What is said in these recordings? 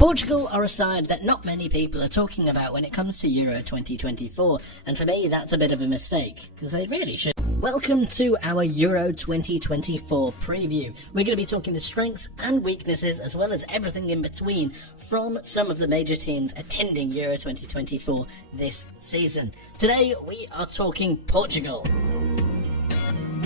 Portugal are a side that not many people are talking about when it comes to Euro 2024, and for me that's a bit of a mistake, because they really should. Welcome to our Euro 2024 preview. We're going to be talking the strengths and weaknesses, as well as everything in between, from some of the major teams attending Euro 2024 this season. Today we are talking Portugal.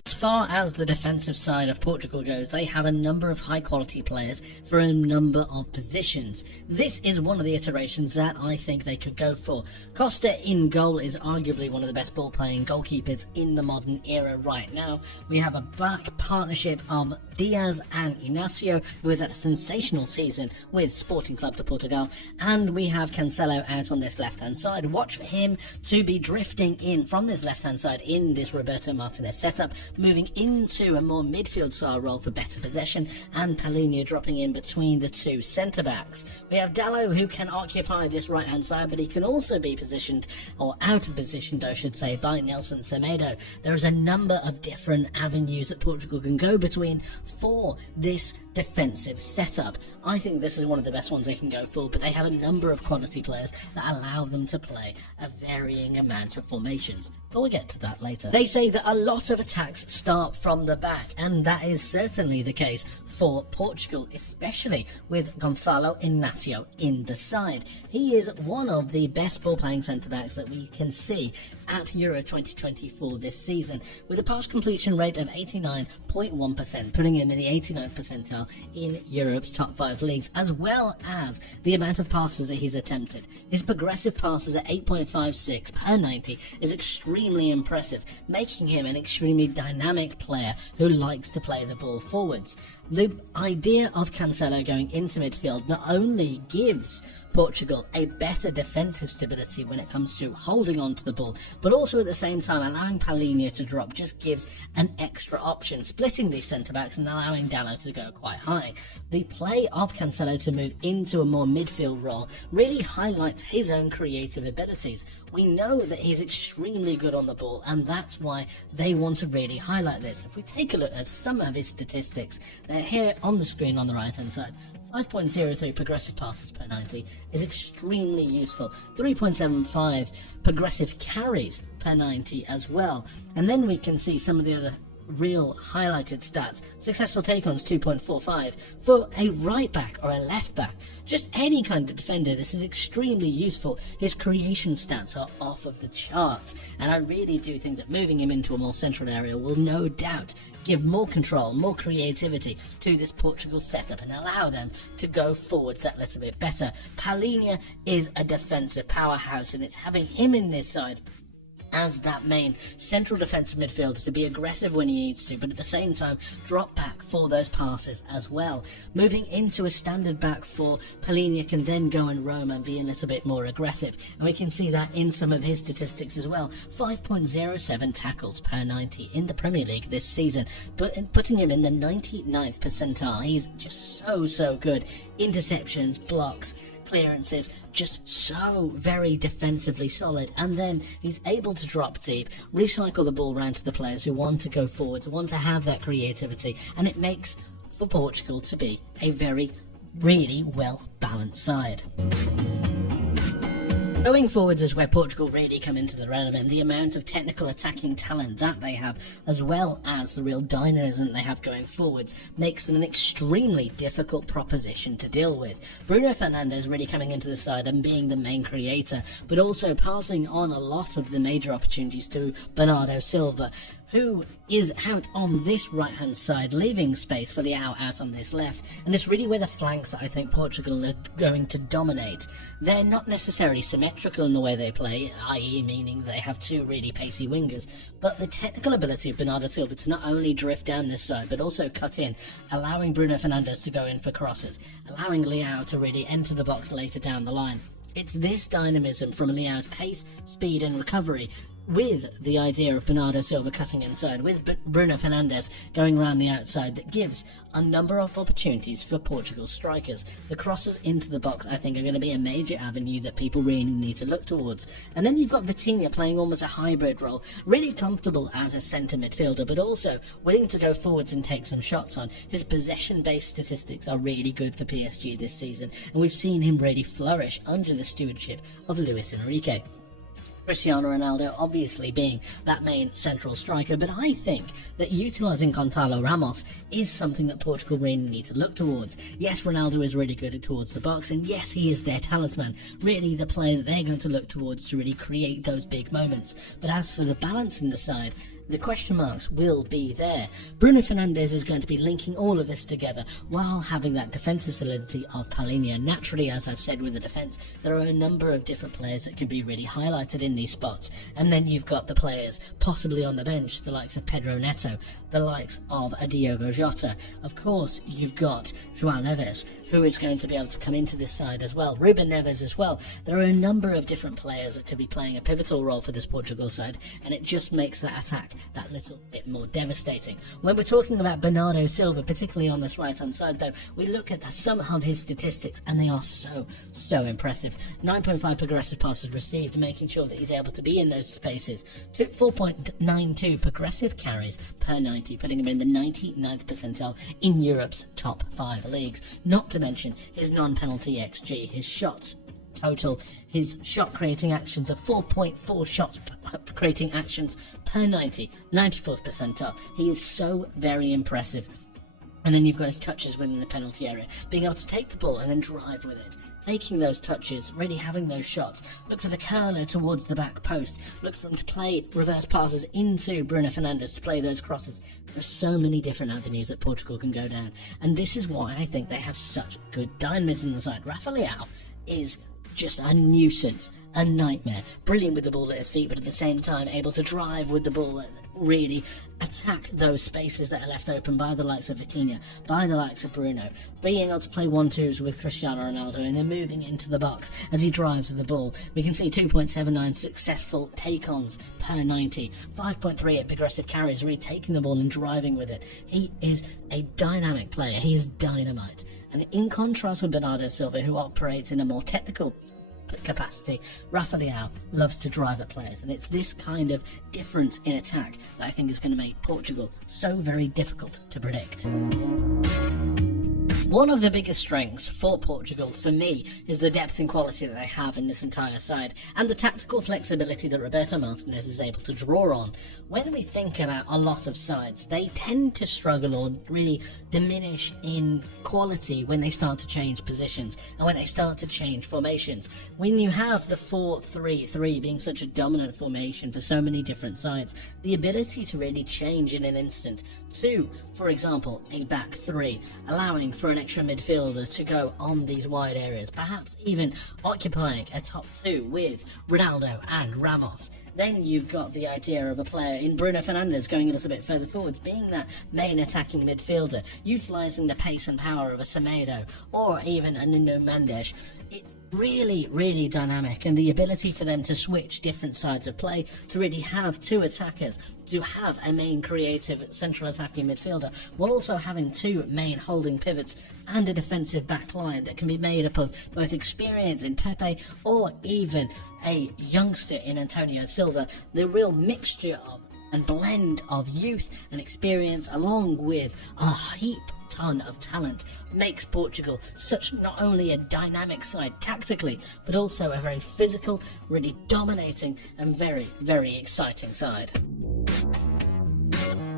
As far as the defensive side of Portugal goes, they have a number of high quality players for a number of positions. This is one of the iterations that I think they could go for. Costa in goal is arguably one of the best ball playing goalkeepers in the modern era right now. We have a back partnership of Diaz and Inacio, who has had a sensational season with Sporting Club de Portugal, and we have Cancelo out on this left hand side. Watch for him to be drifting in from this left hand side in this Roberto Martinez setup, moving into a more midfield style role for better possession, and Palhinha dropping in between the two centre backs. We have Dalot, who can occupy this right hand side, but he can also be positioned, or out of position I should say, by Nelson Semedo. There is a number of different avenues that Portugal can go between for this defensive setup. I think this is one of the best ones they can go for, but they have a number of quality players that allow them to play a varying amount of formations, but we'll get to that later. They say that a lot of attacks start from the back, and that is certainly the case for Portugal, especially with Gonçalo Inácio in the side. He is one of the best ball-playing centre-backs that we can see at Euro 2024 this season, with a pass completion rate of 89.1%, putting him in the 89th percentile in Europe's top 5 leagues, as well as the amount of passes that he's attempted. His progressive passes at 8.56 per 90 is extremely impressive, making him an extremely dynamic player who likes to play the ball forwards. The idea of Cancelo going into midfield not only gives Portugal a better defensive stability when it comes to holding on to the ball, but also at the same time allowing Palhinha to drop just gives an extra option, splitting these centre-backs and allowing Dalot to go quite high. The play of Cancelo to move into a more midfield role really highlights his own creative abilities. We know that he's extremely good on the ball, and that's why they want to really highlight this. If we take a look at some of his statistics, they're here on the screen on the right hand side. 5.03 progressive passes per 90 is extremely useful. 3.75 progressive carries per 90 as well. And then we can see some of the other real highlighted stats. Successful take-ons 2.45 for a right back or a left back. Just any kind of defender, this is extremely useful. His creation stats are off of the charts, and I really do think that moving him into a more central area will no doubt give more control, more creativity to this Portugal setup and allow them to go forwards that little bit better. Palhinha is a defensive powerhouse, and it's having him in this side as that main central defensive midfielder to be aggressive when he needs to, but at the same time drop back for those passes as well. Moving into a standard back four, Palhinha can then go and roam and be a little bit more aggressive, and we can see that in some of his statistics as well. 5.07 tackles per 90 in the Premier League this season, but putting him in the 99th percentile. He's just so good. Interceptions, blocks, clearances, just so very defensively solid, and then he's able to drop deep, recycle the ball around to the players who want to go forwards, want to have that creativity, and it makes for Portugal to be a very, really well balanced side. Going forwards is where Portugal really come into the relevant. The amount of technical attacking talent that they have, as well as the real dynamism they have going forwards, makes them an extremely difficult proposition to deal with. Bruno Fernandes really coming into the side and being the main creator, but also passing on a lot of the major opportunities to Bernardo Silva, who is out on this right-hand side, leaving space for Leao out on this left, and it's really where the flanks that I think Portugal are going to dominate. They're not necessarily symmetrical in the way they play, i.e. meaning they have two really pacey wingers, but the technical ability of Bernardo Silva to not only drift down this side, but also cut in, allowing Bruno Fernandes to go in for crosses, allowing Leao to really enter the box later down the line. It's this dynamism from Leao's pace, speed and recovery with the idea of Bernardo Silva cutting inside, with Bruno Fernandes going around the outside, that gives a number of opportunities for Portugal's strikers. The crosses into the box, I think, are going to be a major avenue that people really need to look towards. And then you've got Vitinha playing almost a hybrid role, really comfortable as a centre midfielder, but also willing to go forwards and take some shots on. His possession-based statistics are really good for PSG this season, and we've seen him really flourish under the stewardship of Luis Enrique. Cristiano Ronaldo obviously being that main central striker, but I think that utilising Gonçalo Ramos is something that Portugal really need to look towards. Yes, Ronaldo is really good towards the box, and yes, he is their talisman, really the player that they're going to look towards to really create those big moments. But as for the balance in the side, the question marks will be there. Bruno Fernandes is going to be linking all of this together while having that defensive solidity of Palhinha. Naturally, as I've said with the defence, there are a number of different players that can be really highlighted in these spots. And then you've got the players possibly on the bench, the likes of Pedro Neto, the likes of Diogo Jota. Of course, you've got João Neves, who is going to be able to come into this side as well. Ruben Neves as well. There are a number of different players that could be playing a pivotal role for this Portugal side, and it just makes that attack that little bit more devastating. When we're talking about Bernardo Silva, particularly on this right hand side though, we look at some of his statistics and they are so impressive. 9.5 progressive passes received, making sure that he's able to be in those spaces. 4.92 progressive carries per 90, putting him in the 99th percentile in Europe's top 5 leagues. Not to mention his non-penalty XG, his shots total, his shot creating actions of 4.4 shots creating actions per 90, 94th percentile. He is so very impressive. And then you've got his touches within the penalty area, being able to take the ball and then drive with it, taking those touches, really having those shots. Look for the curler towards the back post, look for him to play reverse passes into Bruno Fernandes to play those crosses. There are so many different avenues that Portugal can go down, and this is why I think they have such good dynamism on the side. Rafa Leão is just a nuisance, a nightmare, brilliant with the ball at his feet, but at the same time able to drive with the ball and really attack those spaces that are left open by the likes of Vitinha, by the likes of Bruno, being able to play 1-2s with Cristiano Ronaldo and then moving into the box as he drives with the ball. We can see 2.79 successful take-ons per 90, 5.38 progressive carries, really taking the ball and driving with it. He is a dynamic player, he is dynamite. And in contrast with Bernardo Silva, who operates in a more technical capacity, Rafa Leão loves to drive at players, and it's this kind of difference in attack that I think is going to make Portugal so very difficult to predict. One of the biggest strengths for Portugal, for me, is the depth and quality that they have in this entire side, and the tactical flexibility that Roberto Martinez is able to draw on. When we think about a lot of sides, they tend to struggle or really diminish in quality when they start to change positions and when they start to change formations. When you have the 4-3-3 being such a dominant formation for so many different sides, the ability to really change in an instant to, for example, a back three, allowing for an extra midfielder to go on these wide areas, perhaps even occupying a top two with Ronaldo and Ramos. Then you've got the idea of a player in Bruno Fernandes going a little bit further forwards, being that main attacking midfielder, utilising the pace and power of a Semedo or even a Nuno Mendes. It's really, really dynamic, and the ability for them to switch different sides of play, to really have two attackers, to have a main creative central attacking midfielder, while also having two main holding pivots and a defensive back line that can be made up of both experience in Pepe or even a youngster in Antonio Silva. The real mixture of and blend of youth and experience, along with a heap ton of talent, makes Portugal such not only a dynamic side tactically, but also a very physical, really dominating and very, very exciting side.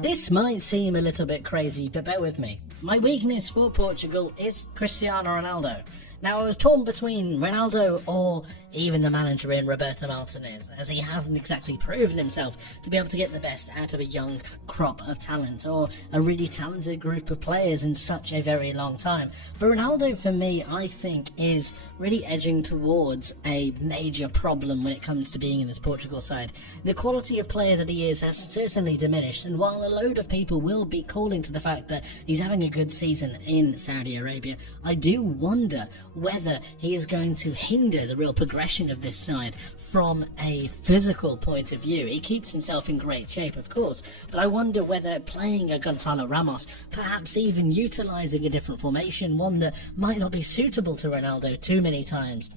This might seem a little bit crazy, but bear with me. My weakness for Portugal is Cristiano Ronaldo. Now, I was torn between Ronaldo or even the manager in Roberto Martinez, as he hasn't exactly proven himself to be able to get the best out of a young crop of talent or a really talented group of players in such a very long time. But Ronaldo, for me, I think is really edging towards a major problem when it comes to being in this Portugal side. The quality of player that he is has certainly diminished, and while a load of people will be calling to the fact that he's having a good season in Saudi Arabia, I do wonder whether he is going to hinder the real progression of this side from a physical point of view. He keeps himself in great shape, of course, but I wonder whether playing a Gonzalo Ramos, perhaps even utilising a different formation, one that might not be suitable to Ronaldo too many times,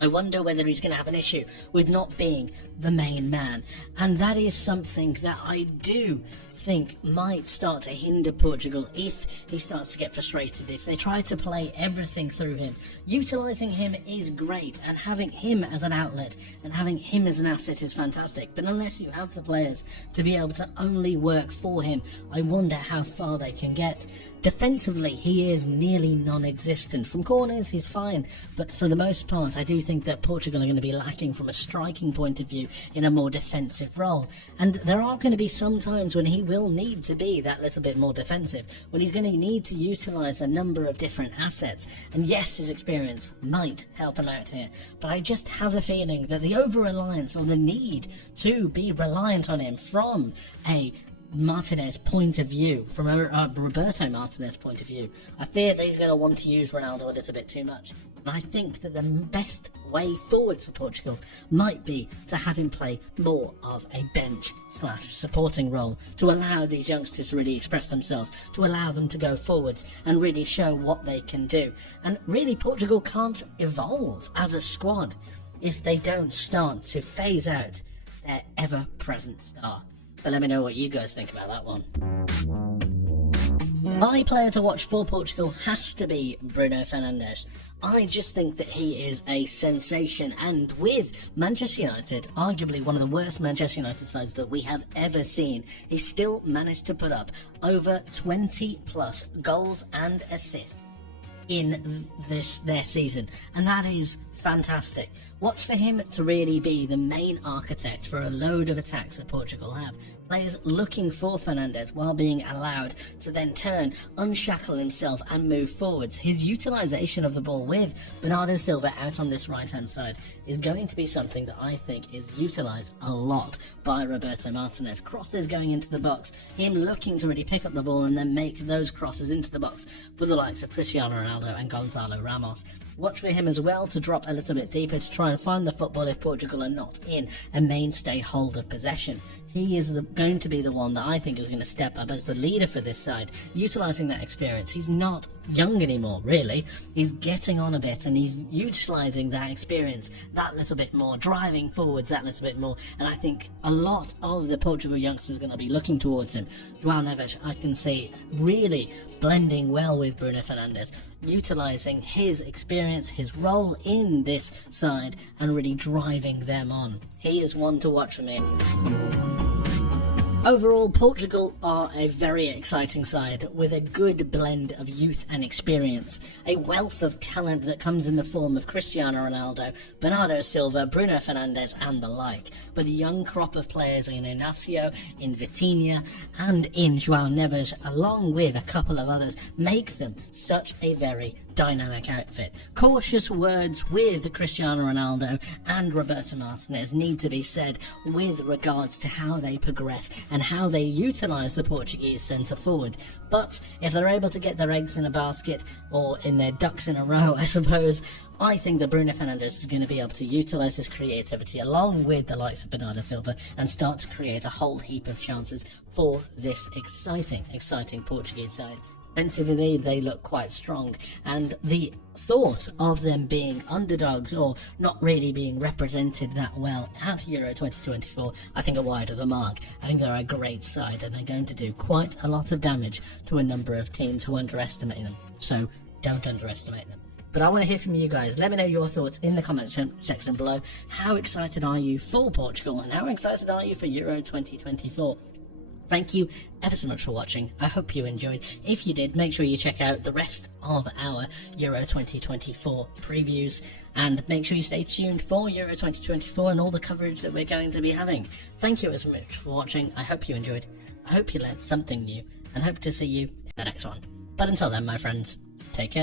I wonder whether he's going to have an issue with not being the main man. And that is something that I do think might start to hinder Portugal if he starts to get frustrated, if they try to play everything through him. Utilising him is great, and having him as an outlet and having him as an asset is fantastic, but unless you have the players to be able to only work for him, I wonder how far they can get. Defensively, he is nearly non-existent. From corners, he's fine, but for the most part, I do think that Portugal are going to be lacking from a striking point of view in a more defensive role. And there are going to be some times when he will need to be that little bit more defensive, when he's going to need to utilise a number of different assets. And yes, his experience might help him out here, but I just have a feeling that the over-reliance or the need to be reliant on him from a Martinez point of view, from a Roberto Martinez point of view, I fear that he's going to want to use Ronaldo a little bit too much. And I think that the best way forwards for Portugal might be to have him play more of a bench/supporting role, to allow these youngsters to really express themselves, to allow them to go forwards and really show what they can do. And really, Portugal can't evolve as a squad if they don't start to phase out their ever-present star. But let me know what you guys think about that one. My player to watch for Portugal has to be Bruno Fernandes. I just think that he is a sensation, and with Manchester United, arguably one of the worst Manchester United sides that we have ever seen, he still managed to put up over 20 plus goals and assists in their season, and that is fantastic. Watch for him to really be the main architect for a load of attacks that Portugal have. Players looking for Fernandes while being allowed to then turn, unshackle himself and move forwards. His utilisation of the ball with Bernardo Silva out on this right-hand side is going to be something that I think is utilised a lot by Roberto Martinez. Crosses going into the box, him looking to really pick up the ball and then make those crosses into the box for the likes of Cristiano Ronaldo and Gonzalo Ramos. Watch for him as well to drop a little bit deeper to try and find the football if Portugal are not in a mainstay hold of possession. He is going to be the one that I think is going to step up as the leader for this side, utilising that experience. He's not young anymore, really. He's getting on a bit and he's utilising that experience that little bit more, driving forwards that little bit more, and I think a lot of the Portugal youngsters are going to be looking towards him. João Neves, I can see really blending well with Bruno Fernandes, utilising his experience, his role in this side, and really driving them on. He is one to watch for me. Overall, Portugal are a very exciting side with a good blend of youth and experience, a wealth of talent that comes in the form of Cristiano Ronaldo, Bernardo Silva, Bruno Fernandes and the like, but the young crop of players in Inacio, in Vitinha and in João Neves, along with a couple of others, make them such a very dynamic outfit. Cautious words with Cristiano Ronaldo and Roberto Martinez need to be said with regards to how they progress and how they utilise the Portuguese centre forward. But if they're able to get their eggs in a basket, or in their ducks in a row, I suppose, I think that Bruno Fernandes is going to be able to utilise his creativity along with the likes of Bernardo Silva and start to create a whole heap of chances for this exciting Portuguese side. Defensively, they look quite strong, and the thought of them being underdogs or not really being represented that well at Euro 2024, I think are wide of the mark. I think they're a great side, and they're going to do quite a lot of damage to a number of teams who underestimate them. So don't underestimate them. But I want to hear from you guys. Let me know your thoughts in the comment section below. How excited are you for Portugal, and how excited are you for Euro 2024? Thank you ever so much for watching. I hope you enjoyed. If you did, make sure you check out the rest of our Euro 2024 previews, and make sure you stay tuned for Euro 2024 and all the coverage that we're going to be having. Thank you so much for watching. I hope you enjoyed. I hope you learned something new, and hope to see you in the next one. But until then, my friends, take care.